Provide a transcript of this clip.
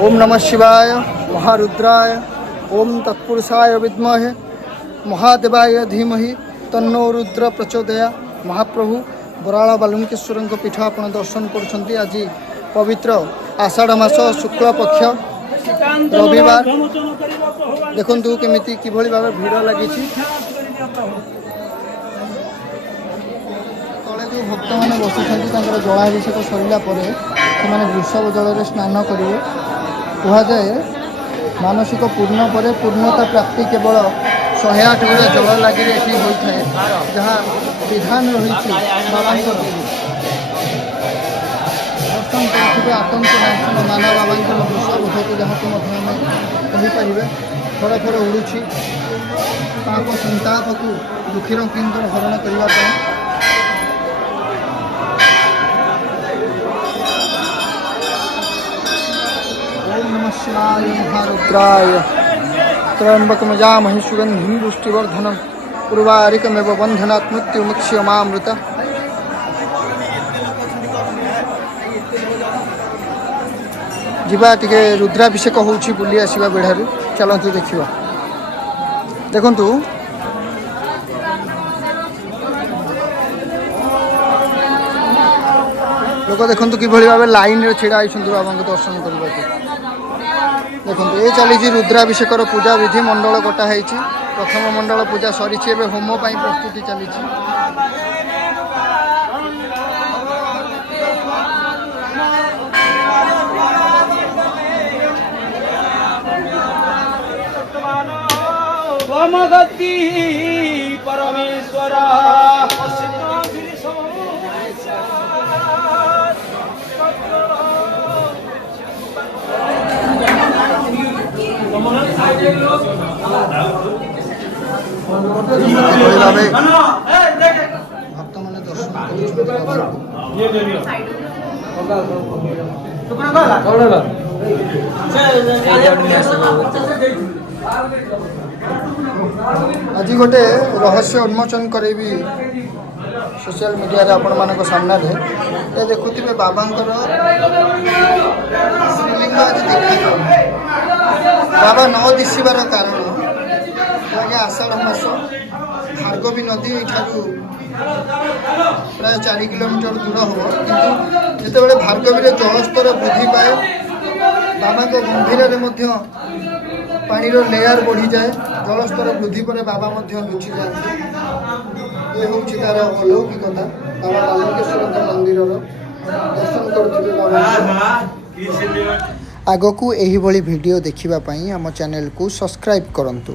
ओम नमः शिवाय महारुद्राय ओम तत्पुरुषाय विद्महे महादेवाय धीमहि तन्नो रुद्र प्रचोदया। महाप्रभु बराला बालुंकेश्वर पीठ आप दर्शन कर आज पवित्र आषाढ़ मास शुक्ल पक्ष रविवार देखु केमिति किभली भाव भीड़ लगी तले जो भक्त मैंने बसी जलाभिषेक सरला से वृषभ जल स्नान करेंगे। कहुए मानसिक पूर्ण पर पूर्णता प्राप्ति केवल 108 गड़ा जल लगे होता है जहाँ विधान रही बाबा दर्शन करुवे आतंक नाना बाबा वृषभ को जहाँ कहीपर थर थर उड़ू संताप को दुखीर किंतु हरण करने ओम नमः शिवाय महारुद्राय त्र्यंबकमजामहे सुगंधिं पुष्टिवर्धनम् उर्वारुकमिव बन्धनात् मृत्युमुक्ष्यमामृता। जीवा टिके रुद्राभिषेक होउछि बुली आसीबा बेढारु चलंतु देखिबा। देखंतु लोक देखंतु किभली भाबे लाइन रे छिड़ा आइछंतु बाबा को दर्शन करबा। देखो ये चली रुद्राभिषेक पूजा विधि मंडल कटा है प्रथम मंडल पूजा सरी होम पर प्रस्तुति चली परमेश्वर भक्त मैंने दर्शन आज गोटे रहस्य उन्मोचन करी सोशल मीडिया रे आपण मानक सामना रे देखुथिबे बाबांकर श्रीलिंग आज देखा बाबा न दिशिबार कारण आगे आषाढ़ मास भार्गवी नदी यू प्राय 4 किलोमीटर दूर हम किंतु जिते भार्गवी जलस्तर वृद्धि पाए बाबा को गंभीर पानी लेयर बढ़ी जाए जलस्तर वृद्धि पर बाबा लुचि जाती ये हूँ तार अलौकिकता बाबा बालुकेश्वर मंदिर दर्शन करुवे बाबा। आगकू एही भली वीडियो देखिबा पई हम चैनल को सब्सक्राइब करंतु।